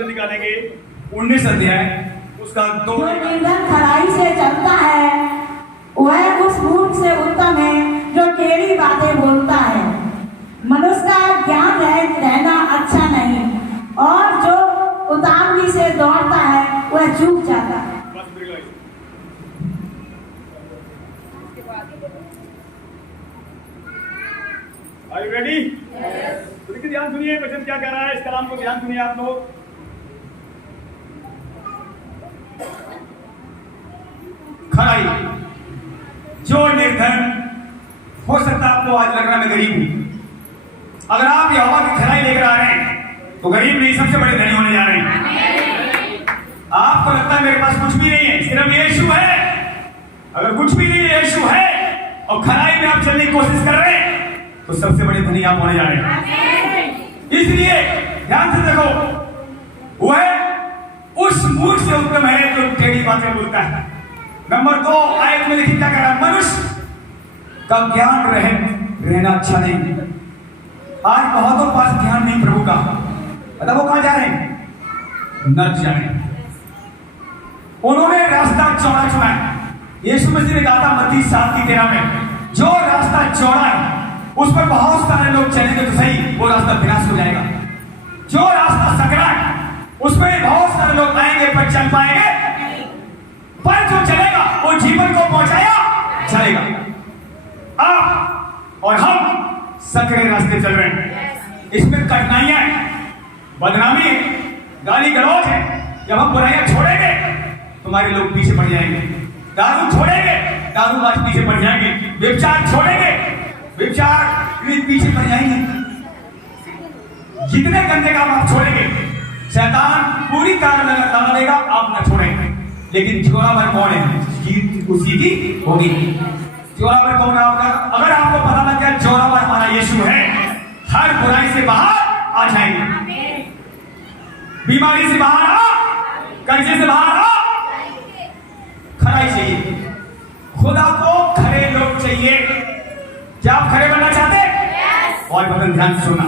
वचन निकालेंगे 19 अध्याय उसका 2। जो ईंधन खराई से चलता है वह उस मूर्ख से उत्तम है जो टेढ़ी बातें बोलता है। मनुष्य का ज्ञान रहना अच्छा नहीं, और जो उतावली से दौड़ता है वह चूक जाता है। Are you ready? Yes. तो देखिए ध्यान सुनिए वचन क्या कह रहा है, इस कलाम को ध्यान सुनिए आप लोग। खराई, जो निर्धन हो सकता है आपको आज लग रहा है मैं गरीब हूं। अगर आप यहोवा की खराई लेकर आ रहे हैं तो गरीब नहीं, सबसे बड़े धनी होने जा रहे हैं। आपको लगता है मेरे पास कुछ भी नहीं है, सिर्फ यीशु है। अगर कुछ भी नहीं है, यीशु है, और खराई में आप चलने की कोशिश कर रहे हैं तो सबसे बड़े धनी आप होने जा रहे हैं। इसलिए ध्यान से देखो, वह उस मूर्ख से उत्तम है जो टेढ़ी बातें बोलता है। नंबर 2 आयत में देखिए क्या कह रहा है, मनुष्य का ज्ञान रहना अच्छा नहीं। आज बहुतों के पास ध्यान नहीं प्रभु का, मतलब वो कहां जा रहे हैं? नर्क जा रहे हैं। उन्होंने रास्ता चौड़ा चुना है। यीशु मसीह ने कहा था मत्ती 7:13 में, जो रास्ता चौड़ा है उस पर बहुत सारे लोग चलेंगे तो सही, वो रास्ता विनाश हो जाएगा। जो रास्ता सकरा है उस पर बहुत सारे लोग आएंगे पर चल पाएंगे, पर जो चलेगा वो जीवन को पहुंचाया चलेगा। आप और हम सकरे रास्ते चल रहे हैं, इसमें कठिनाइयां हैं, बदनामी है, गाली गलौज है। जब हम बुराइयां छोड़ेंगे तुम्हारे लोग पीछे पड़ जाएंगे। दारू छोड़ेंगे, दारूबाज पीछे पड़ जाएंगे। व्यभिचार छोड़ेंगे, व्यभिचार पीछे पड़ जाएंगे। जितने गंदे काम आप छोड़ेंगे शैतान पूरी तार लगा देगा, आप न छोड़ेंगे। लेकिन जोरावर कौन है? जीत उसी की होगी। जोरावर कौन है आपका? अगर आपको पता लग गया जोरावर हमारा यीशु है, हर बुराई से बाहर आ जाएंगे। बीमारी से बाहर आ, कर्जे से बाहर आ। खराई चाहिए, खुदा को खरे लोग चाहिए। क्या आप खरे बनना चाहते हैं? yes. और बदन ध्यान से सुनना,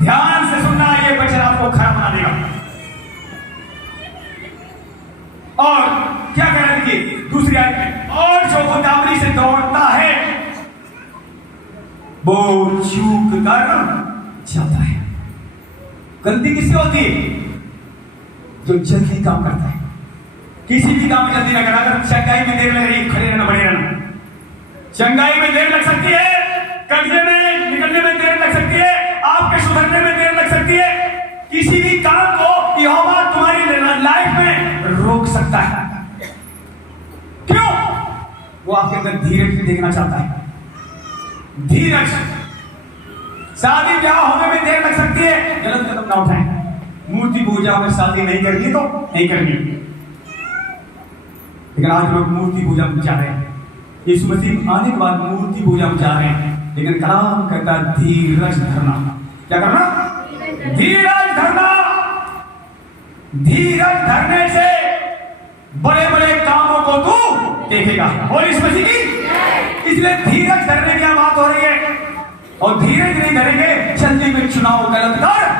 ध्यान से सुनना, ये वचन आपको खरा बना देगा। और क्या कह रहे थे दूसरी आयत में, और जो उतावली से दौड़ता है वो चूक कर जाता है। गलती किससे होती है? जो जल्दी काम करता है। किसी भी काम में जल्दी ना करना। अगर चंगाई में देर लग रही, खड़े रहना, बड़े रहना। चंगाई में देर लग सकती है, कर्जे में निकलने में देर लग सकती है, आपके सुधरने में देर लग सकती है। किसी भी काम को यहोवा तुम्हारी लाइफ में रोक सकता है। क्यों? वो आपके अंदर धीरज देखना चाहता है। धीरज। शादी ब्याह होने में देर लग सकती है, गलत कदम ना उठाएं। मूर्ति पूजा में शादी नहीं करनी तो नहीं करनी, लेकिन आज लोग मूर्ति पूजा में जा रहे हैं। यीशु मसीह आने के बाद मूर्ति पूजा में जा रहे हैं, लेकिन काम कहता है धीरज धरना। क्या करना? धीरज धरना। धीरज धरने से बड़े बड़े कामों को तू देखेगा। और इस मसीह की, इसलिए धीरज धरने की बात हो रही है। और धीरज नहीं धरेंगे, जल्दी में चुनाव गलत कर।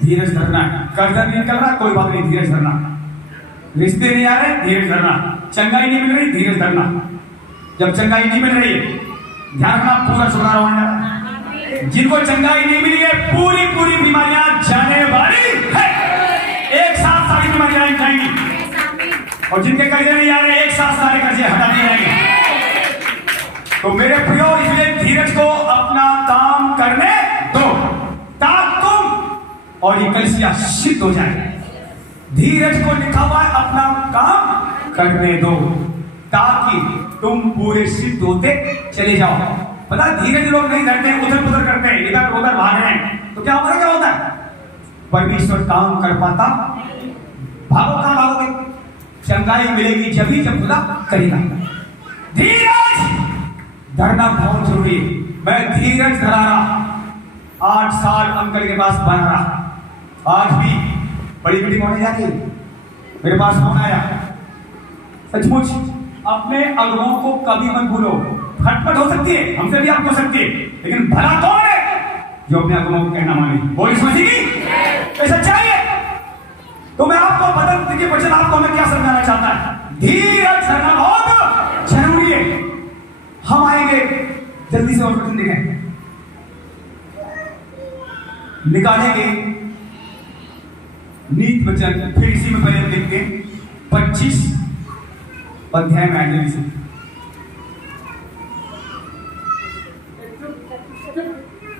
धीरज धरना है। कर्जा नहीं निकल रहा, कोई बात नहीं, धीरज धरना। रिश्ते नहीं आ रहे, धीरज धरना। चंगाई नहीं मिल रही, धीरज धरना। जब चंगाई नहीं मिल रही है, ध्यान रखना, पूरा छुटकारा होगा। जिनको चंगाई नहीं मिली है, पूरी पूरी बीमारियां जाने वाली है। एक साथ सारी बीमारियां जाएंगी। और जिनके कर्जे नहीं आ रहे, एक साथ सारे कर्जे हटा दिए जाएंगे। तो मेरे प्रियो, इसलिए धीरज को अपना काम करने दो, ताकि तुम और ये कलिसिया सिद्ध हो जाए। धीरज को लिखा हुआ है अपना काम करने दो, ताकि तुम पूरे सिद्ध होते चले जाओ। पता, धीरज लोग नहीं धरते, उधर उधर करते हैं, इधर उधर भाग रहे हैं, तो क्या होता है? क्या होता है? परमेश्वर काम कर पाता। भागो, कहां भागोगे? चंगाई मिलेगी जब ही, जब खुदा करेगा। धीरज धरना बहुत जरूरी है। मैं धीरज धरा रहा, 8 साल अंकल के पास बना रहा। आज भी बड़ी मीटिंग होने जाती है, मेरे पास फोन आया। सचमुच अपने अगुओं को कभी मत भूलो। खटपट हो सकती है, हमसे भी आप हो सकती है, लेकिन भला कौन है? जो अपने आत्मा को कहना माने। बोल समझी की सच्चाई है। तो मैं आपको बदल देखिए वचन आपको हमें क्या समझाना चाहता है। धीरज धरना बहुत जरूरी है। हम आएंगे जल्दी से और वचन देखें निकालेंगे नीत वचन। फिर इसी में पहले देखते हैं 25 अध्याय में आगे से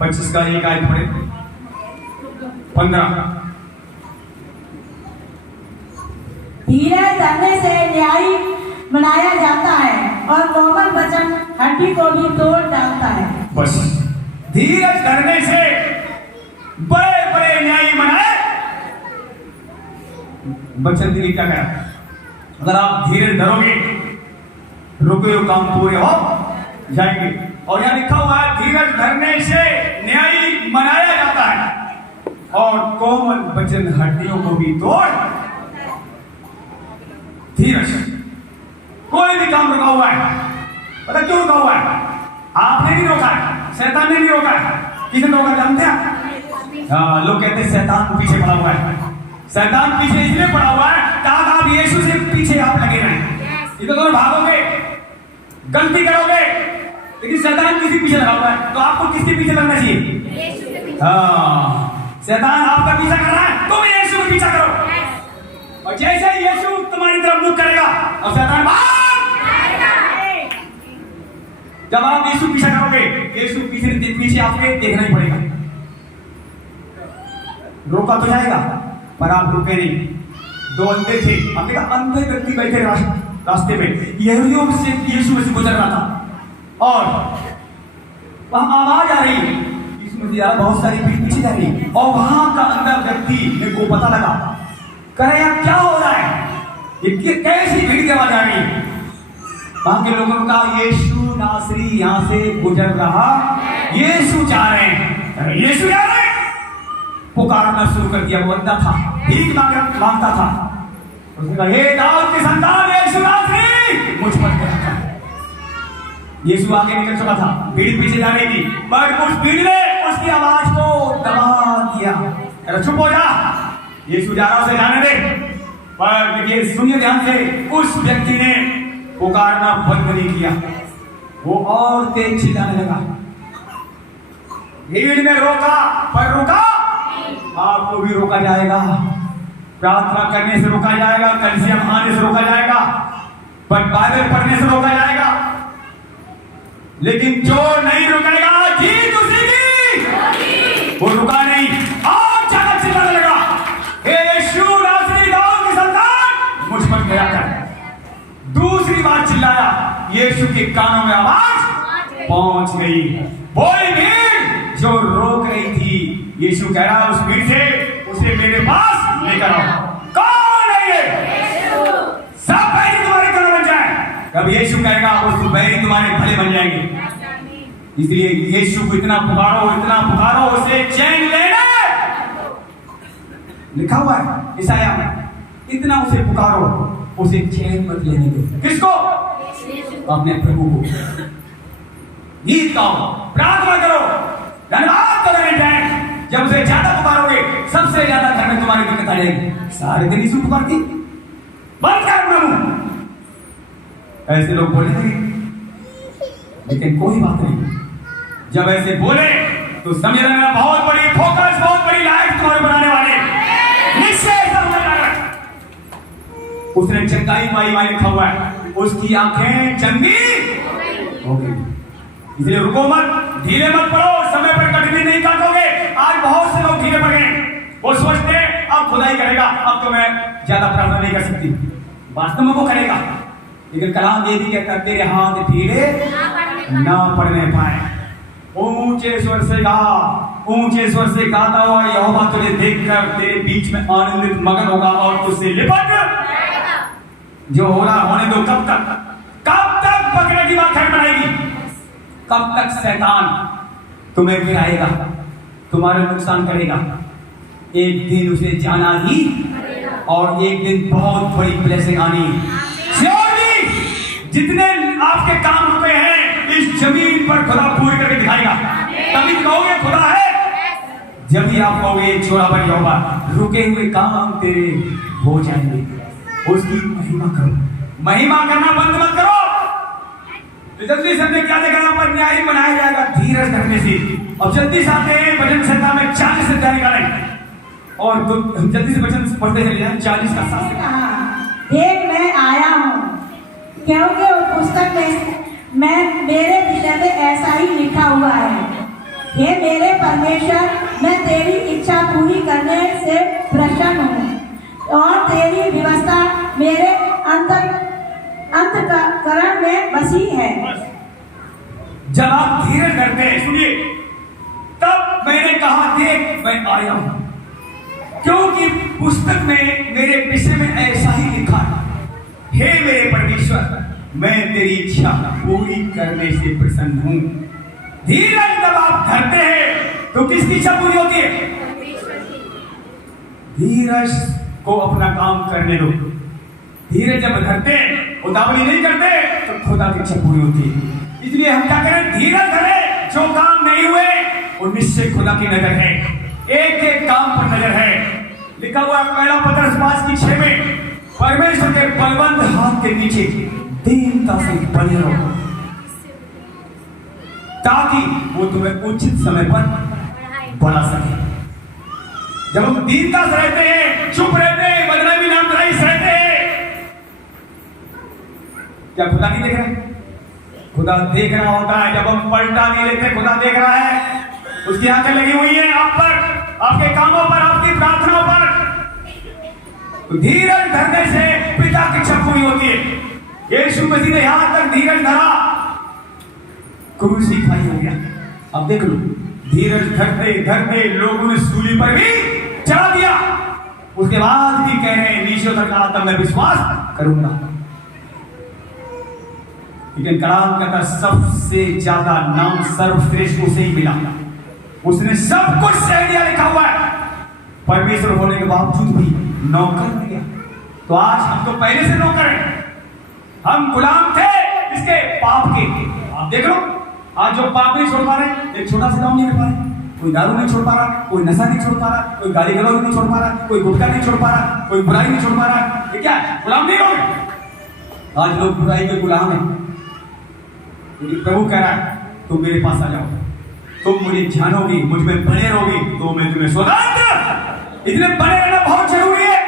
25 का एक आयत पढ़े 15। धीरज धरने से न्यायी मनाया जाता है और कोमल वचन हड्डी को भी तोड़ डालता है। बस धीरज धरने से बड़े बड़े न्यायी मनाए। वचन ने क्या कहा, अगर आप धीरज धरोगे रुके हुए काम पूरे हो जाएंगे। और यहां लिखा हुआ है धीरज धरने से न्यायी मनाया जाता है और कोमल वचन हड्डियों को भी तोड़। धीरज कोई भी काम रुका हुआ है, पता क्यों रुका हुआ है? आपने नहीं रोका है, शैतान ने नहीं रोका है। किसने रोका जानते हैं? लोग कहते हैं शैतान पीछे पड़ा हुआ है। शैतान पीछे इसलिए पड़ा हुआ है ताकि आप यीशु से पीछे आप लगे रहें। इधर उधर भागोगे, गलती करोगे, लेकिन शैतान किसी पीछे लगा हुआ है। तो आपको किसके पीछे लगना चाहिए? शैतान आपका पीछा कर रहा है, तुम यीशु का पीछा करो। और जैसे यीशु तुम्हारी तरफ मुख करेगा और शैतान जब आप यीशु पीछा करोगे, यीशु पीछे आपके देखना ही पड़ेगा। रोका तो जाएगा पर आप रुके नहीं। दो अंधे थे, हमने कहा अंधे व्यक्ति बैठे रास्ते में, यहूदियों से यीशु में से गुजर रहा था और वहां आवाज आ रही, यीशु में बहुत सारी भीड़ पीछे जा रही और वहां का अंधा व्यक्ति को पता लगा, कह यार क्या हो रहा है, ये कैसी भीड़ की आवाज आ रही। वहां के लोगों का यीशु नासरी यहां से गुजर रहा, यीशु जा रहे हैं, यीशु जा रहे हैं। पुकारना शुरू कर दिया। वो अंधा था, भीख मांगता था। उसने कहा हे दाऊद की संतान यीशु नासरी मुझ पर दया कर। यीशु आगे निकल चुका था, भीड़ पीछे जा रही थी, पर उस भीड़ ने उसकी आवाज को दबा दिया। अरे चुप हो जा, यीशु जा रहा उसे जाने दे। पर देखिए सुनिए ध्यान से, उस व्यक्ति ने पुकारना बंद नहीं किया, वो और तेज चिल्लाने लगा। भीड़ ने रोका पर रुका, आपको भी रोका जाएगा, प्रार्थना करने से रोका जाएगा, कलीसिया में आने से रोका जाएगा, पर बाइबल पढ़ने से रोका जाएगा। लेकिन जो नहीं रुकेगा जीत उसी की। वो रुका नहीं और ज्यादा चिल्लाने लगा, हे यीशु नासरी दाऊद की संतान मुझ पर दया कर। दूसरी बार चिल्लाया, यीशु के कानों में आवाज पहुंच गई। वही भीड़ जो रोक रही थी, यीशु कह रहा उस भीड़ से, उसे मेरे पास लेकर आओ। कौन है ये? सब बैरी तुम्हारे कल बन जाए। जब यीशु कहेगा उस बैरी तुम्हारे भले बन जाएंगे। इसलिए यीशु को इतना पुकारो उसे चैन लेना। लिखा हुआ है ईसाया में, इतना उसे पुकारो उसे चैन मत लेने दो। किसको? अपने प्रभु को। गीत गाओ, प्रार्थना करो, धन्यवाद करो। जब उसे ज्यादा पुकारोगे सबसे ज्यादा घर में तुम्हारी दिक्कत आ जाएगी। सारे दिन यीशु पुकारती, बंद कर प्रभु। ऐसे लोग बोले थे, लेकिन कोई बात नहीं। जब ऐसे बोले तो समझ लेना बहुत बड़ी फोकस, बहुत बड़ी लाइफ तुम्हारे बनाने वाले निश्चय समझ। उसने चंगाई माई लिखा हुआ है, उसकी आंखें चंगी हो गई। इसलिए रुको मत, धीरे मत पड़ो, समय पर कठिनाई नहीं काटोगे। आज बहुत से लोग धीरे पड़ गए, वो सोचते हैं अब खुदाई करेगा, अब तो मैं ज्यादा प्रार्थना नहीं कर सकती। वास्तव में वो करेगा, लेकिन कलाम ये भी कहता तेरे हाथ ढीले ना पड़ने पाए। ऊंचे स्वर से गा, ऊंचे स्वर से गाता हुआ यहोवा तुझे देखकर तेरे बीच में आनंदित मगन होगा और तुझसे लिपट जो हो रहा होने दो। कब तक पकड़ने की बात खैर बनाएगी? कब तक शैतान तुम्हें गिराएगा, तुम्हारा नुकसान करेगा? एक दिन उसे जाना ही, और एक दिन बहुत बड़ी ब्लेसिंग आनी। जितने आपके काम रुके हैं इस जमीन पर खुदा पूरी करके दिखाएगा। तभी कहोगे खुदा है, जब भी आप कहोगे छोरा बन होगा, रुके हुए काम तेरे हो जाएंगे। उसकी महिमा करो, महिमा करना बंद मत करो। तो जल्दी से हमने क्या देखा, पर न्याय बनाया जाएगा धीरज रखने से। अब जल्दी से आते हैं भजन संहिता में 40 अध्याय निकालें और तो हम जल्दी से वचन पढ़ते चले जाएं। 40 का 7 देख मैं आया हूँ, क्योंकि उस पुस्तक में मेरे विषय में ऐसा ही लिखा हुआ है। हे मेरे परमेश्वर, मैं तेरी इच्छा पूरी करने से प्रसन्न हूँ और तेरी व्यवस्था मेरे अंतःकरण में बसी है। जब आप धीरज करते हैं, सुनिए, तब मैंने कहा देख मैं आया हूं, क्योंकि पुस्तक में मेरे विषय में ऐसा ही लिखा है। हे मेरे परमेश्वर, मैं तेरी इच्छा पूरी करने से प्रसन्न हूं। धीरज जब आप धरते हैं तो किसकी इच्छा पूरी होती है? धीरज को अपना काम करने दो। धीरज जब धरते हैं, उतावली नहीं करते, तो खुदा की इच्छा पूरी होती है। इसलिए हम क्या करें? धीरज धरें। जो काम नहीं हुए वो निश्चय खुदा की नजर है, एक एक काम पर नजर है। लिखा हुआ पहला पत्रस 5:6 में, परमेश्वर के बलवंत हाथ के नीचे दीनता से बने रहो, ताकि वो तुम्हें उचित समय पर बढ़ा सके। जब हम दीनता से रहते हैं, चुप रहते हैं, बदनामी नाम रईस रहते हैं, क्या खुदा नहीं देख रहा? खुदा देख रहा होता है। जब हम पलटा नहीं लेते, खुदा देख रहा है। उसकी आंखें लगी हुई हैं आप पर, आपके कामों पर, आपकी प्रार्थनाओं पर। तो धीरज धरने से पिता की इच्छा पूरी होती है। यीशु मसीह ने यहां तक धीरज धरा, क्रूसीफाई हो गया। अब देख लो, धीरज धरते धरते लोगों ने सूली पर भी चढ़ा दिया। उसके बाद भी कह रहे हैं नीचे उतर कहा तब मैं विश्वास करूंगा। लेकिन कलाम कहता सबसे ज्यादा नाम सर्वश्रेष्ठ उसे ही मिला। उसने सब कुछ सह लिया, लिखा हुआ है। परमेश्वर होने के बावजूद भी नौकर बन गया। तो आज हम तो पहले से नौकर हैं। हम गुलाम थे इसके पाप के। आप देख लो, आज जो पाप नहीं छोड़ पा रहे, एक छोटा सा काम नहीं कर पा रहे, कोई दारू नहीं छोड़ पा रहा, कोई नशा नहीं छोड़ पा रहा, कोई गाली गलौज नहीं छोड़ पा रहा, कोई गुटखा नहीं छोड़ पा रहा, कोई बुराई नहीं छोड़ पा रहा। ये क्या है? गुलाम नहीं हो गए। आज लोग बुराई के गुलाम हैं। प्रभु कह रहा है तुम मेरे पास आ जाओ, तुम मुझे जानोगे, मुझ में बने रहोगे तो मैं तुम्हें स्वतंत्र। इसलिए बने रहना बहुत जरूरी है।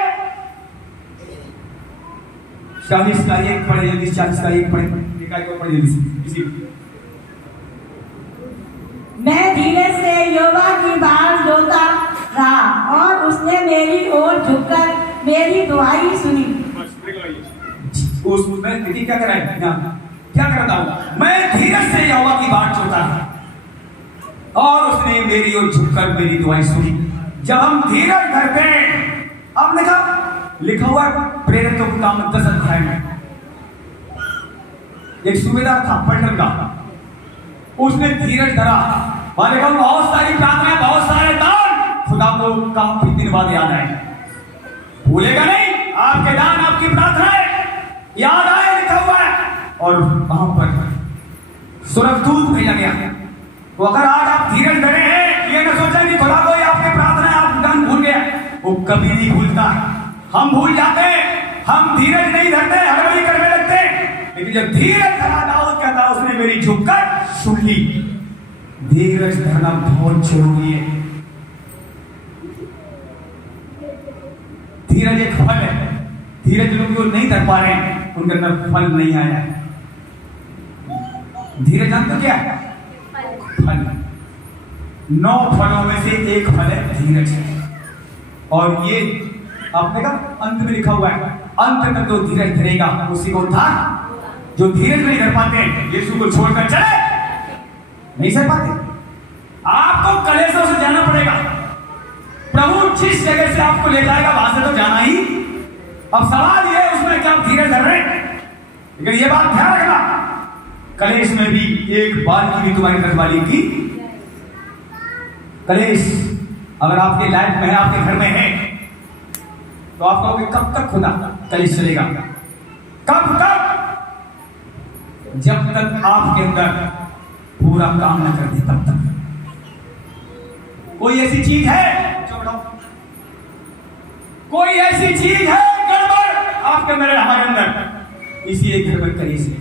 40 का 1 पढ़े जल्दी, 40 का 1 पढ़े, एकाई को पढ़े जल्दी। मैं धीरज से यहोवा की बात जोता रहा और उसने मेरी ओर झुककर मेरी दुआई सुनी। उसमें देखिए क्या करा है, क्या करता हूं मैं? धीरज से यहोवा की बात जोता रहा और उसने मेरी ओर झुककर मेरी दुआई सुनी। जब हम धीरज धरते हैं, अब लिखा हुआ प्रेरितों के काम 10 अध्याय में एक सूबेदार था पलटन का, उसने धीरज धरा। वहां लिखा बहुत सारी प्रार्थना, बहुत सारे दान खुदा को काफी दिन बाद याद आए। भूलेगा नहीं, आपके दान आपकी प्रार्थनाएं याद आए, लिखा हुआ है। और वहां पर स्वर्गदूत भेजा गया। तो अगर आज आप धीरज धरे हैं, ये न सोचें कि खुदा कोई आपकी प्रार्थना आप दान भूल गया, वो कभी नहीं भूलता। हम भूल जाते हैं, हम धीरज नहीं धरते, हड़बड़ी करने लगते हैं। लेकिन जब धीरज धरा, दाऊद कहता उसने मेरी झुककर सुन ली। धीरज धरना बहुत जरूरी है। धीरज एक फल है। धीरज लोग जो नहीं धर पा रहे हैं उनके अंदर फल नहीं आया है। धीरज जानते क्या है? फल। 9 फलों में से एक फल है धीरज। और ये आपने कहा अंत में लिखा हुआ है, अंत तक तो धीरज धरेगा उसी को उद्धार। जो धीरज नहीं धर पाते हैं, यीशु को छोड़कर चले नहीं सह पाते। आपको कलेशों से जाना पड़ेगा। प्रभु जिस जगह से आपको ले जाएगा वहां से तो जाना ही। अब सवाल ये है उसमें क्या धीरज धर रहे हैं? लेकिन ये बात ध्यान रखना, कलेश में भी एक बार की भी तुम्हारी रखवाली की। कलेश अगर आपके लाइफ में है, आपके घर में है, तो आप कहोगे कब तक खुदा कलेश चलेगा? कब तक? जब तक आपके अंदर पूरा काम न कर दे तब तक। कोई ऐसी चीज है, कोई ऐसी चीज है गड़बड़ आपके मेरे हमारे अंदर, इसीलिए घर में कलेश है।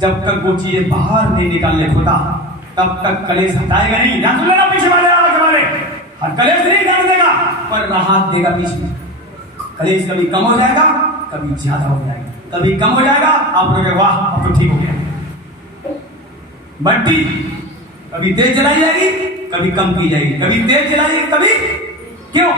जब तक वो चीजें बाहर नहीं निकालने खुदा, तब तक कलेश हटाएगा नहीं। ध्यान सुन लेना, पीछे वाले हर कलेश नहीं डाल देगा, पर राहत देगा। पीछे कलेश कभी कम हो जाएगा, कभी ज्यादा हो जाएगा। कभी कम हो जाएगा, आप लोग वाह अब तो ठीक हो गया। बत्ती कभी तेज जलाई जाएगी, कभी कम की जाएगी, कभी तेज जलाई, कभी क्यों?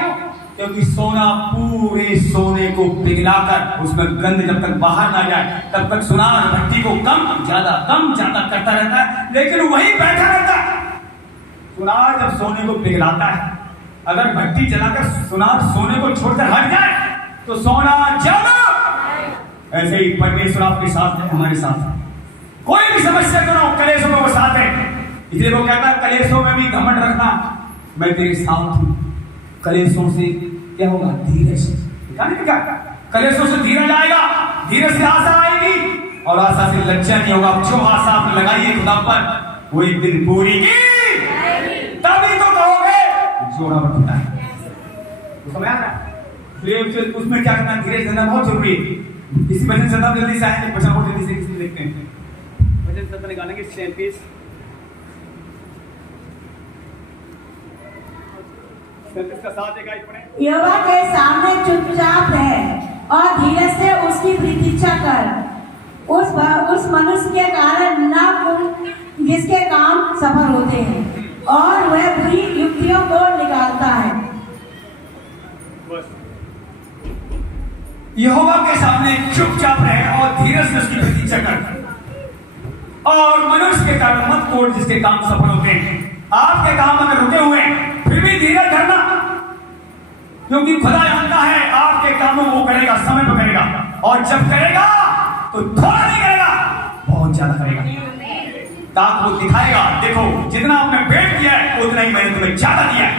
क्योंकि सोना पूरे सोने को पिघलाकर उसमें गंध जब तक बाहर ना जाए तब तक सुनार भट्टी को कम ज्यादा करता रहता है, लेकिन वही बैठा रहता है। सुनार जब सोने को पिघलाता है, अगर भट्टी जलाकर सुनार सोने को छोड़कर हट जाए तो सोना जल। ऐसे ही परमेश्वर आपके साथ है, हमारे साथ है। कोई भी समस्या करो, कलेशों में वो साथ है। इसलिए वो कहता है कलेशों में भी घमंड रखना, मैं तेरे साथ हूं। कलेशों से क्या होगा? धीरज। क्या कलेशों से धीरज आएगा, धीरज से आशा आएगी, और आशा से लज्जा नहीं होगा। जो आशा आपने लगाई है खुदा पर, वो एक दिन पूरी की तभी तो कहोगे जोड़ा बढ़ता है। तो समझ आ रहा है? उसमें क्या करना, धीरज देना बहुत जरूरी है। इसी वजह से सब जल्दी से आएंगे, बचा बहुत जल्दी से किसी देखते हैं वजन सब निकालेंगे। 37 का साथ है। यहोवा के सामने चुपचाप रह और धीरज से उसकी प्रतीक्षा कर। उस मनुष्य के कारण न कुल जिसके काम सफल होते हैं, और वह बुरी युक्तियों को निकालता है। यहोवा के सामने चुपचाप रहे और धीरज से उसकी प्रतीक्षा कर, और मनुष्य के कारण मत तोड़ जिसके काम सफल होते हैं। आपके काम अगर रुके हुए हैं फिर भी धीरज धरना, क्योंकि खुदा जानता है आपके कामों वो करेगा, समय पर करेगा, और जब करेगा तो थोड़ा नहीं करेगा, बहुत ज्यादा करेगा। ताकि वो दिखाएगा, देखो जितना आपने पेट किया है उतना ही मैंने तुम्हें ज्यादा दिया है।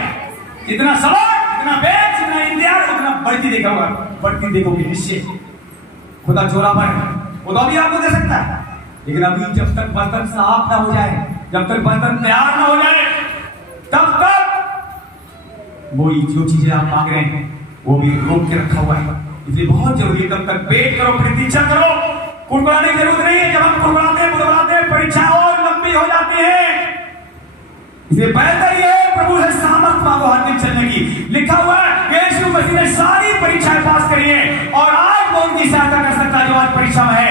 जितना सवाल, जितना पेट, जितना इंतजार, उतना बढ़ती देखोगे, बढ़ती देखोगे निश्चय। खुदा जोरावर है, खुदा भी आपको दे सकता है, लेकिन अभी जब तक बर्तन साफ ना हो जाए, जब तक बर्तन तैयार ना हो जाए, तब तक वही जो चीजें आप मांग रहे हैं वो भी रोक के रखा हुआ है। इसलिए बहुत जरूरी है, तब तक वेट करो, प्रतीक्षा करो। कुड़कुड़ाने की जरूरत नहीं है। जब हम कुड़कुड़ाते हैं परीक्षा और लंबी हो जाती है। इसलिए बेहतर ये है प्रभु से सामर्थ मांगो हर दिन चलने की। लिखा हुआ है यीशु मसीह ने सारी परीक्षाएं पास करी है, और आज वो उनकी सहायता कर सकता है जो आज परीक्षा में है।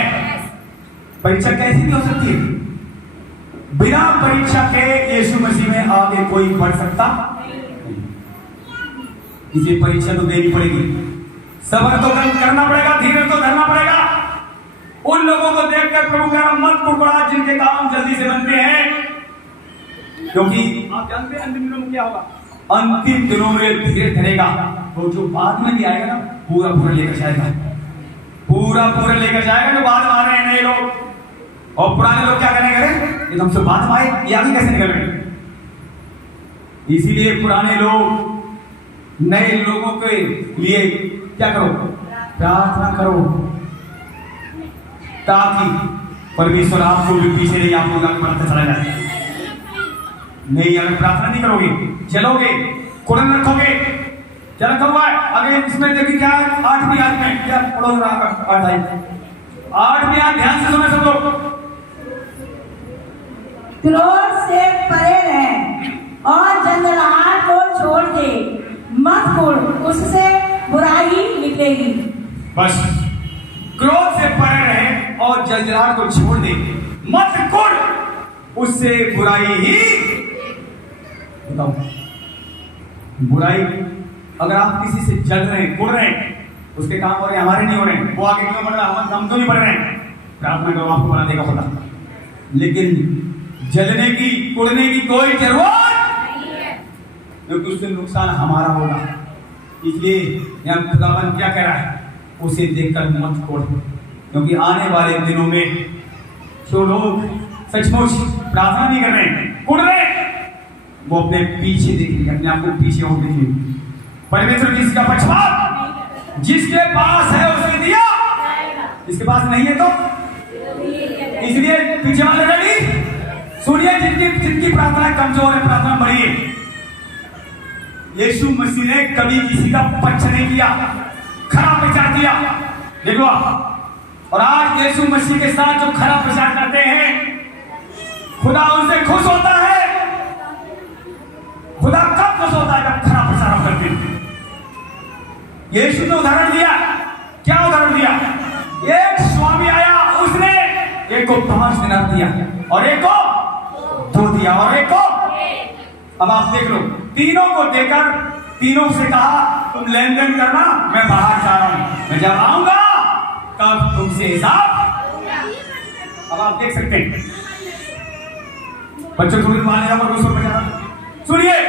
परीक्षा कैसी भी हो सकती है, बिना परीक्षा के यीशु मसीह में आगे कोई बढ़ सकता। इसे परीक्षा तो देनी पड़ेगी, सब्र तो करना पड़ेगा, धीरज तो धरना पड़ेगा। उन लोगों को देखकर प्रभु कह रहा मत कुड़कुड़ा जिनके काम जल्दी से बनते हैं, क्योंकि आप जानते हैं अंतिम दिनों में क्या होगा। अंतिम दिनों में धीरज धरेगा, वो जो बाद में भी आएगा ना पूरा लेकर जाएगा, पूरा लेकर जाएगा। जो बाद में आ रहे हैं नए लोग, और पुराने लोग क्या करेंगे, ये तुमसे बाद में आए, ये आगे कैसे निकल रहे। इसीलिए पुराने लोग नए लोगों के लिए क्या करो, प्रार्थना करो, ताकि परमेश्वर आपको भी पीछे नहीं, आपको बढ़ता चला जाए। नहीं अगर प्रार्थना नहीं करोगे, चलोगे, कुरान रखोगे, क्या रखा हुआ है आगे इसमें देखिए क्या 8वीं आयत में क्या पढ़ो रहा 8वीं आयत ध्यान से सुनो सब लोग। क्रोध से परे रह और जंगलाहट को छोड़ दे, मत कुड़, उससे बुराई निकलेगी। बस क्रोध से परे रहे और जंगलाहट को छोड़ दे, मत कुड़, उससे बुराई ही। बताओ बुराई, अगर आप किसी से जल रहे हैं, कुड़ रहे हैं, उसके काम हो रहे हैं, हमारे नहीं हो रहे हैं, वो आगे क्यों बढ़ रहा है, हम तो नहीं बढ़ रहे हैं, प्रार्थना करो आपको बना देगा खुदा। लेकिन जलने की, कुड़ने की कोई जरूरत नहीं है, क्योंकि उससे नुकसान हमारा होगा। इसलिए यहां खुदावन क्या कह रहा है, उसे देखकर मत कुड़, क्योंकि आने वाले दिनों में जो लोग सचमुच प्रार्थना नहीं कर रहे हैं, कुड़ रहे हैं, वो अपने पीछे देखेंगे, अपने आप को पीछे हो देखेंगे। परमेश्वर जिसका पक्षपात जिसके पास है उसे दिया, जिसके पास नहीं है तो इसलिए पीछे वाले रेडी सुनिए, जिनकी प्रार्थना कमजोर है, प्रार्थना बढ़िए। यीशु मसीह ने कभी किसी का पक्ष नहीं किया, खरा प्रचार किया। देख लो आप। और आज यीशु मसीह के साथ जो खरा प्रचार करते हैं, खुदा उनसे खुश होता है। खुदा कब खुश होता है? जब खरा प्रचार हम करते हैं। यीशु ने उदाहरण दिया। क्या उदाहरण दिया? एक स्वामी आया, उसने एक को 5 दिनार दिया और एक को 2 दिया और एक को। अब आप देख लो, तीनों को देकर तीनों से कहा तुम लेन देन करना, मैं बाहर जा रहा हूं, मैं जब आऊंगा तब तुमसे हिसाब। अब आप देख सकते हैं बच्चों थोड़ी माने जाओ और सुनिए।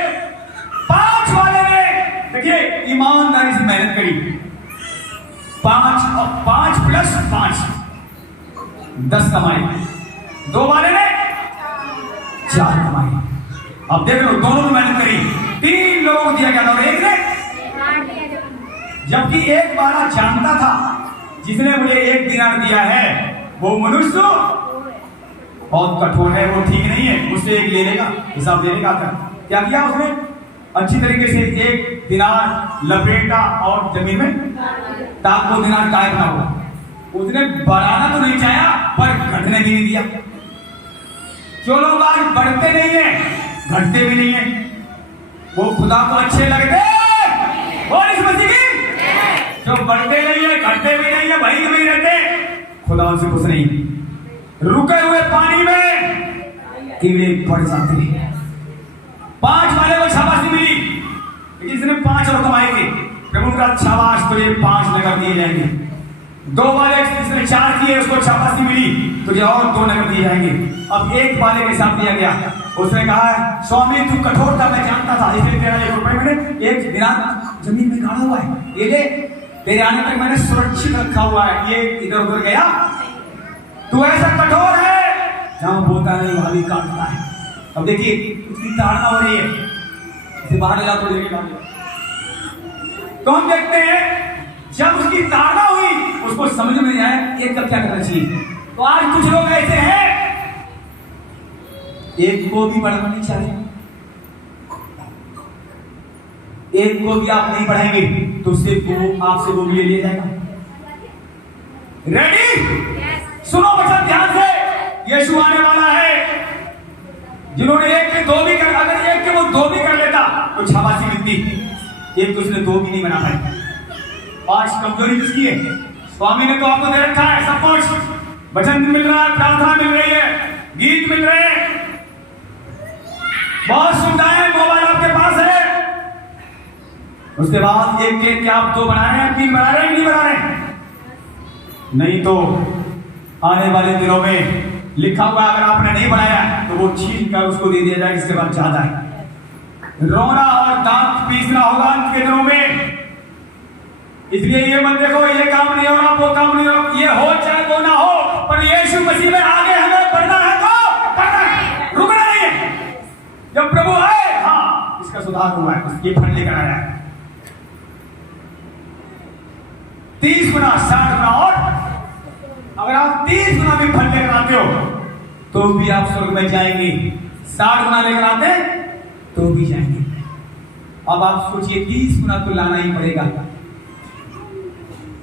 5 वाले ने देखिए ईमानदारी से मेहनत करी। 5 और 5 प्लस 5 10 कमाई। 2 वाले ने 4 कमाई। अब देख लो, दोनों ने मेहनत करी। 3 लोगों को दिया गया था और एक ने, जबकि एक वाला जानता था जिसने मुझे 1 दिनार दिया है वो मनुष्य बहुत कठोर है, वो ठीक नहीं है, मुझसे 1 ले लेगा, हिसाब देने का था। क्या किया उसने? अच्छी तरीके से 1 दिनार लपेटा और जमीन में ताकि वो दिनार गायब ना हो। उसने बढ़ाना तो नहीं चाहा पर घटने भी नहीं दिया। जो लोग आज बढ़ते नहीं है, घटते भी नहीं है, वो खुदा को अच्छे लगते और इस मसीह की। जो बढ़ते नहीं है, घटते भी नहीं है, वहीं वहीं रहते, खुदा उनसे खुश नहीं। रुके हुए पानी में कीड़े पड़ जाते हैं। 5 वाले को शाबाशी मिली, इसने 5 और कमाए थे, प्रभु का शाबाश, तुझे 5 नगर दिए जाएंगे। 2 वाले जिसने 4 किए उसको शाबाशी मिली, तुझे और 2 नगर दिए जाएंगे। अब 1 वाले के साथ दिया गया। उसने कहा स्वामी तू कठोर था, मैं जानता था, इसलिए तेरा 1 रुपए मैंने 1 दिनार जमीन में गाड़ा हुआ है, ये ले, तेरे आने तक मैंने सुरक्षित रखा हुआ है, ये इधर उधर गया। तू ऐसा कठोर है, जहां बोलता नहीं वहां भी काटता है। अब देखिए उसकी ताड़ना हो रही है, इसे बाहर ले जाओ तो लेके जाओ। तो हम देखते हैं जब उसकी ताड़ना हुई, उसको समझ में नहीं आया एक का क्या करना चाहिए। तो आज कुछ लोग ऐसे हैं, एक को भी बढ़ाना नहीं चाहे, एक को भी आप नहीं बढ़ाएंगे तो उससे वो आपसे वो भी ले लिया जाएगा। रेडी? सुनो बच्चा ध्यान से, यीशु आने वाला है। जिन्होंने 1 के 2 भी कर, अगर 1 के वो 2 भी कर लेता तो शाबाशी मिलती। 1 तो उसने 2 भी नहीं बना पाए। आज कमजोरी किसकी है? स्वामी ने तो आपको दे रखा है सब कुछ, वचन मिल रहा है, प्रार्थना मिल रही है, गीत मिल रहे हैं, बहुत सुविधाएं मोबाइल आपके पास है। उसके बाद 1 के क्या आप 2 बना रहे हैं, 3 बना रहे हैं, नहीं बना रहे हैं? नहीं तो आने वाले दिनों में लिखा हुआ अगर आपने नहीं बनाया तो वो छीन कर उसको दे दिया जाए, इसके बाद ज्यादा है। रोना और दांत पीसना होगा अंत के दिनों में। इसलिए ये मत देखो ये काम नहीं होना, वो काम नहीं होना, ये हो चाहे वो ना हो, पर यीशु मसीह में आगे हमें बढ़ना है तो बढ़ना है, रुकना नहीं है। जब प्रभु आए, हाँ इसका सुधार हुआ है, उसकी फल लेकर आया है 30 गुना 60 गुना। और अगर आप 30 गुना भी फल लेकर आते हो तो भी आप स्वर्ग में जाएंगे, 60 गुना लेकर आते तो भी जाएंगे। अब आप सोचिए 30 गुना तो लाना ही पड़ेगा।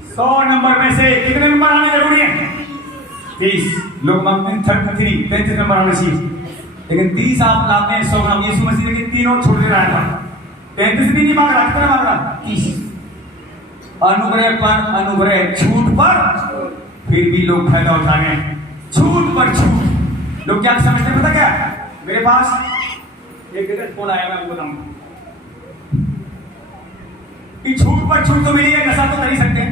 100 नंबर में से कितने नंबर आने जरूरी है? 30 लोग मांगते हैं 33 नंबर आने चाहिए, लेकिन 30 आप लाते हैं 100 ग्राम। यीशु मसीह ने तीनों छोड़ दे रहा था, 33 भी नहीं मांग रहा, कितना मांग रहा? 30। अनुग्रह पर अनुग्रह, छूट पर, फिर भी लोग फायदा उठा रहे हैं। छूट पर छूट। लोग क्या समझते हैं पता क्या? मेरे पास एक फोन आया, मैं आपको बताऊंगा कि छूट पर छूट तो मिली है, नशा तो कर ही सकते हैं।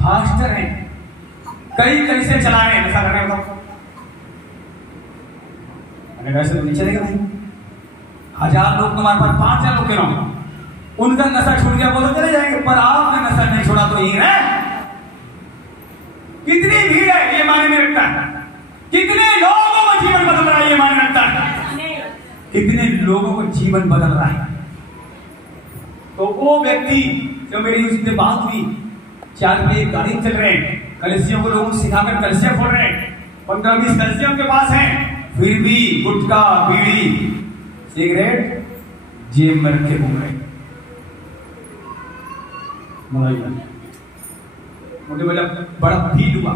फास्टर है, कई से चला रहे हैं, नशा कर रहे हैं। अरे वैसे तो नहीं चलेगा भाई। 1000 लोग तुम्हारे पास, 5000 लोग क्यों, उनका नशा छूट गया वो तो चले जाएंगे, पर आपने नशा नहीं छोड़ा तो यही है। कितनी भीड़ है ये मायने में रखता है, कितने लोगों का जीवन बदल रहा है ये मायने रखता है, कितने लोगों को जीवन बदल रहा है। तो वो व्यक्ति जो मेरी उससे बात हुई, 4 पे गाड़ी चल रहे हैं, कलसियों को लोगों को सिखाकर कलसियां खोल रहे हैं, 15-20 कलसियों के पास हैं, फिर भी गुटखा, बीड़ी, सिगरेट जेब में रखे घूम रहे हैं। मुझे बोला बड़ा फील हुआ।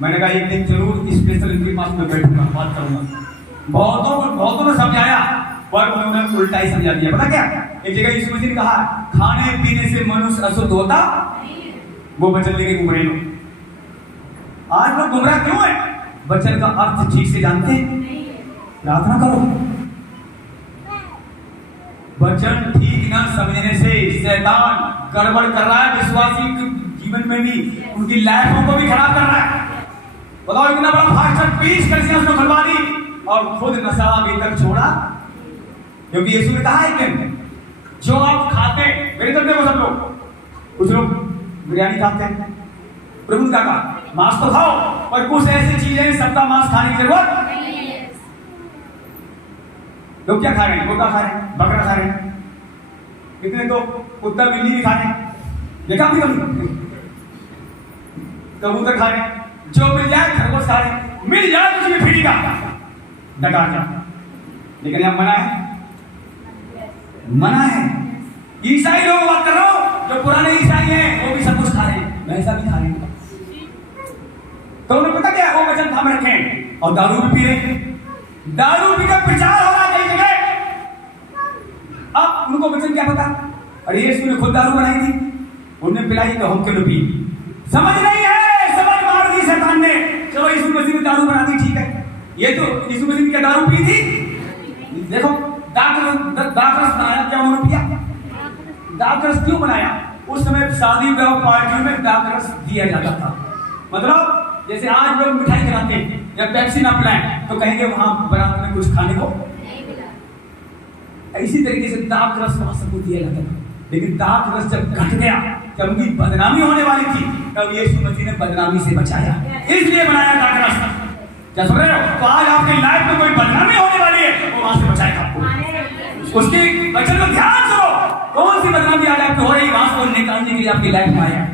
मैंने कहा एक दिन जरूर स्पेशल इनके पास में बैठूंगा, बात करूंगा। बहुतों ने समझाया पर उन्होंने उल्टा ही समझा दिया। पता क्या, एक जगह यीशु मसीह ने कहा खाने पीने से मनुष्य अशुद्ध होता, वो वचन लेके घूम रहे लोग। आज लोग गुमराह क्यों है? वचन का अर्थ ठीक से जानते हैं? प्रार्थना करो। वचन ठीक न समझने से शैतान गड़बड़ कर रहा है, विश्वासी के जीवन में भी, उनकी लाइफों को भी खराब कर रहा है। बताओ, इतना बड़ा फास्टर 20 कलिसियां उसने खुलवा दी और खुद नशा अभी तक छोड़ा। क्योंकि यीशु ने कहा है कि जो आप खाते, मेरे तरफ देखो सब लोग, कुछ लोग बिरयानी खाते हैं, प्रभु ने कहा मांस तो खाओ, पर कुछ ऐसी चीजें सबका मांस खाने की जरूरत नहीं है। लोग क्या खा रहे हैं? मुर्गा खा रहे हैं, बकरा खा रहे हैं, कितने तो कुत्ता बिल्ली भी खा रहे हैं, देखा भी कभी कबूतर खा रहे हैं, जो मिल जाए खरगोश खा रहे हैं, मिल जाए कुछ भी फ्री का डका जा। लेकिन यहाँ मना है, मना है। ईसाई लोग बात कर रहा हूं, जो पुराने ईसाई हैं वो भी सब कुछ खा रहे हैं, वैसा भी खा रहे हैं। तो उन्हें पता क्या, वो वचन थाम रखे और दारू भी पी रहे हैं। दारू पीकर प्रचार हो रहा है कई जगह। अब उनको वचन क्या पता? अरे यीशु ने खुद दारू बनाई थी, उन्हें पिलाई तो हम क्यों पी? समझ नहीं है, समझ मार दी शैतान ने। चलो यीशु मसीह ने दारू बना दी, ठीक है। ये तो यीशु मसीह ने क्या दारू पी थी? देखो दाखरस बनाया, क्या उन्होंने पिया? दाखरस क्यों बनाया? उस समय शादी विवाह पार्टियों में दाखरस दिया जाता था। मतलब जैसे आज लोग मिठाई खिलाते हैं या पेप्सी ना पिलाएं तो कहेंगे वहां बारात में कुछ खाने को नहीं मिला। इसी तरीके से दाखरस वहां सबको दिया जाता था। लेकिन दाखरस जब घट गया, जब उनकी बदनामी होने वाली थी, तब यीशु मसीह ने बदनामी से बचाया, इसलिए बनाया दाखरस। क्या सुन रहे हो? तो आज आपकी लाइफ में कोई बदनामी होने वाली है, वो वहां से बचाएगा आपको। उसके वचन को ध्यान सुनो, कौन सी बदनामी आज आपको हो रही, वहां से निकालने के लिए आपकी लाइफ में आया।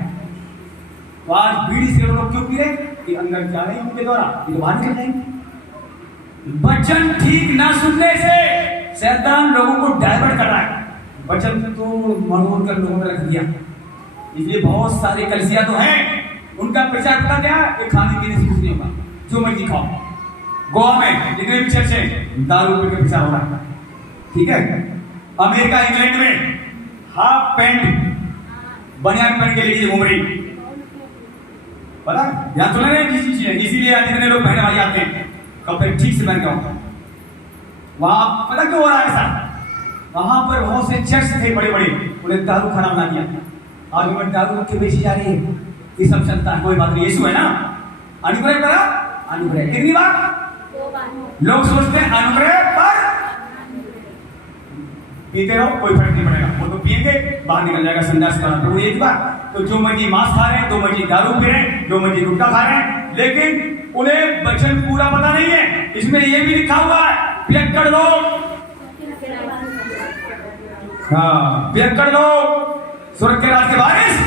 तो आज बीड़ी से लोग क्यों पी रहे? कि अंदर जा रहे हैं उनके द्वारा, ये तो बाहर निकल जाएंगे। वचन ठीक ना सुनने से शैतान लोगों को डाइवर्ट कर रहा है। वचन तो मरोड़ कर लोगों ने रख दिया। इसलिए बहुत सारे कलिसिया तो हैं, उनका प्रचार पता क्या है? खाने पीने से कुछ नहीं होगा, जो मर्जी खाओ। गोवा में जितने भी चर्च हैं, दारू पी के प्रचार हो रहा है, ठीक है। अमेरिका इंग्लैंड में हाफ पैंट बनियान पहन के लेके घूम रही, पता यहाँ तो नहीं किसी चीज है। इसीलिए जितने लोग पहने वाले आते हैं कपड़े ठीक से पहन के आओ। वहां पता क्यों हो रहा है ऐसा? वहां पर बहुत से चर्च थे बड़े बड़े, उन्हें दारू खाना बना दिया। आज उन्हें दारू रख के बेची जा रही है। ये सब चलता है, कोई बात नहीं। यीशु है ना, अनुग्रह करा अनुग्रह। कितनी बार लोग सोचते हैं अनुग्रह पर पीते रहो, कोई फर्क नहीं पड़ेगा। वो तो पिएंगे, बाहर निकल जाएगा संन्यास का। तो एक बार तो जो मर्जी मांस खा रहे हैं, जो मर्जी दारू पी रहे हैं, जो मर्जी गुटखा खा रहे हैं, लेकिन उन्हें वचन पूरा पता नहीं है। इसमें ये भी लिखा हुआ है, पियक्कड़ लोग, हाँ पियक्कड़ लोग स्वर्ग के राज के वारिस।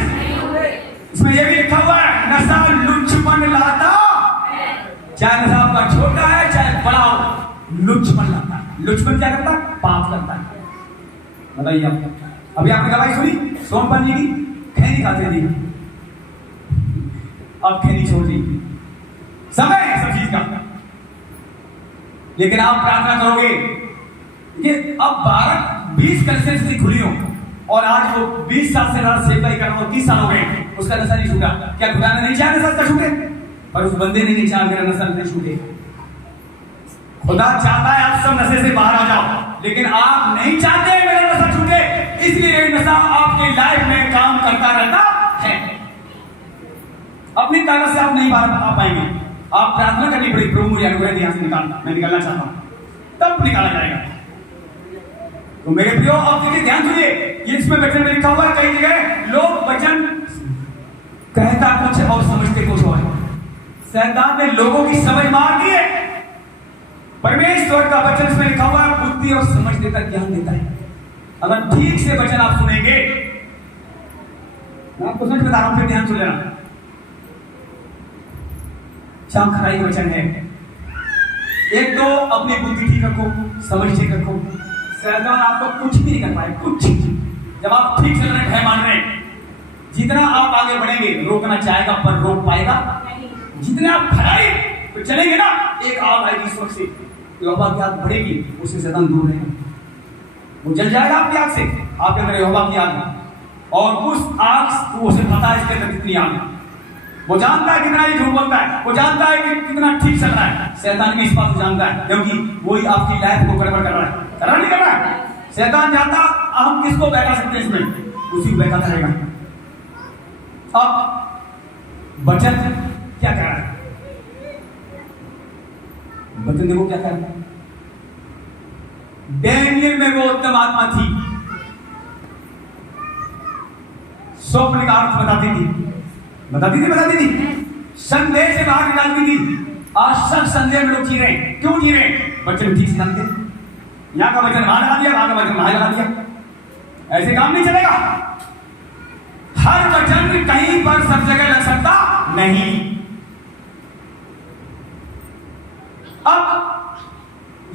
इसमें ये भी लिखा हुआ है, नशा लुच्चपन लाता, चाहे नशा आपका छोटा है चाहे बड़ा हो, लुच्चपन लाता है। लुच्चपन क्या करता है? पाप करता है। बताइए आप, अभी आपने दवाई सुनी सोमपन जी की, खैनी खाते थे, अब खैनी छोड़ दी, समय है सब चीज का। लेकिन आप प्रार्थना करोगे कि अब 12-20 कलिसियां से खुली हो और आज वो 20 साल से ज्यादा सेवा कर रहा हूं, 30 साल हो गए, उसका नशा नहीं छूटा। क्या खुदा ने नहीं चाहा नशा उसका छूटे? पर उस बंदे ने नहीं चाहा मेरा नशा नहीं छूटे। खुदा चाहता है आप सब नशे से बाहर आ जाओ, लेकिन आप नहीं चाहते मेरा नशा छूटे, इसलिए नशा आपकी लाइफ में काम करता रहता है। अपनी ताकत से आप नहीं बाहर आ पाएंगे, आप प्रार्थना करनी पड़ेगी, प्रभु मुझे अनुग्रह दिया से निकालना, मैं निकलना चाहता हूं, तब निकाला जाएगा। तो मेरे प्रियो आप देखिए, ध्यान सुनिए, ये इसमें वचन में लिखा हुआ है, कई जगह लोग वचन कहता कुछ और समझते कुछ और। शैतान ने लोगों की समझ मार दी है। परमेश्वर का वचन इसमें लिखा हुआ है, बुद्धि और समझ देता, ज्ञान देता है। अगर ठीक से वचन आप सुनेंगे, मैं आपको सच बता रहा हूं, फिर ध्यान सुन लेना। शाम खराई का वचन है, एक तो अपनी बुद्धि ठीक रखो, समझ ठीक रखो, शैतान आपको कुछ भी नहीं कर पाए, कुछ। जब आप ठीक से भय मान रहे हैं, जितना आप आगे बढ़ेंगे रोकना चाहेगा पर रोक पाएगा जितने आप फैलाए तो चलेंगे ना, एक आग आएगी इस वक्त से, यहोवा की आग बढ़ेगी, उससे शैतान दूर रहेगा, वो जल जाएगा आपकी आग से, आपके अंदर यहोवा की आग है। और उस आग को उसे पता है इसके अंदर कितनी आग है, वो जानता है कितना ये झूठ बोलता है, वो जानता है कि कितना ठीक चल रहा है। शैतान भी इस बात को जानता है, क्योंकि वही आपकी लाइफ को गड़बड़ कर रहा है, कर रहा नहीं कर रहा है। शैतान जानता हम किसको बैठा सकते हैं इसमें, उसी को बैठा रहेगा। अब बचन क्या कर रहा है, बचन देखो क्या कर रहा है। डैनियल में वो उत्तम आत्मा थी, स्वप्न का अर्थ बताती थी, संदेह से बाहर निकालती थी। आज सब संदेह में लोग जी रहे हैं, क्यों जी रहे हैं? बच्चे ठीक से जानते, यहां का वचन वहां लगा दिया, वहां का वचन वहां लगा दिया, ऐसे काम नहीं चलेगा। हर वचन कहीं पर सब जगह लग सकता नहीं। अब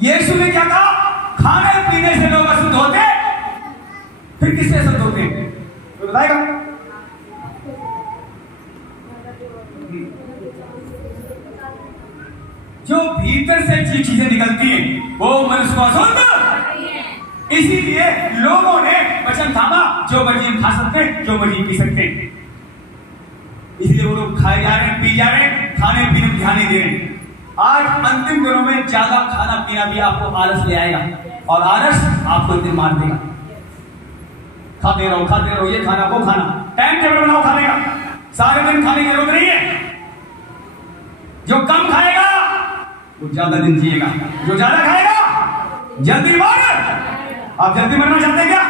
यीशु ने क्या कहा, खाने पीने से लोग अशुद्ध होते, फिर किससे अशुद्ध होते हैं तो बताएगा। जो भीतर से जो चीजें निकलती हैं वो मनुष्य को अशुद्ध, इसीलिए लोगों ने वचन थामा, जो मर्जी खा सकते हैं, जो मर्जी पी सकते हैं, इसलिए वो लोग खाए जा रहे हैं, पी जा रहे हैं, खाने पीने में ध्यान नहीं दे रहे हैं। आज अंतिम दिनों में ज्यादा खाना पीना भी आपको आलस ले आएगा, और आलस आपको एक दिन मार देगा। खाते रहो, ये खाना वो खाना, टाइम टेबल बनाओ खाने का, सारे दिन खाने की जरूरत नहीं है। जो कम खाएगा वो ज्यादा दिन जिएगा, जो ज्यादा खाएगा जल्दी मर। आप जल्दी मरना चाहते हैं क्या?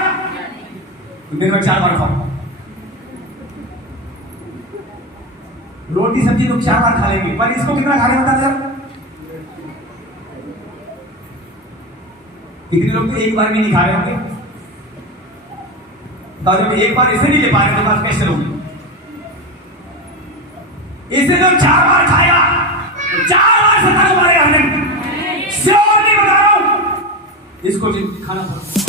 तो दिन में 4 बार खाओ, रोटी सब्जी लोग 4 बार खा लेंगे, पर इसको कितना खा रहे बता जरा। कितने लोग तो एक बार भी नहीं खा रहे होंगे, तो जब एक बार इसे नहीं ले पा रहे तो बात कैसे होगी? इसे जो 4 बार खाएगा तो 4 बार सता को मारेगा, श्योर नहीं बता रहा हूं, इसको खाना पड़ेगा।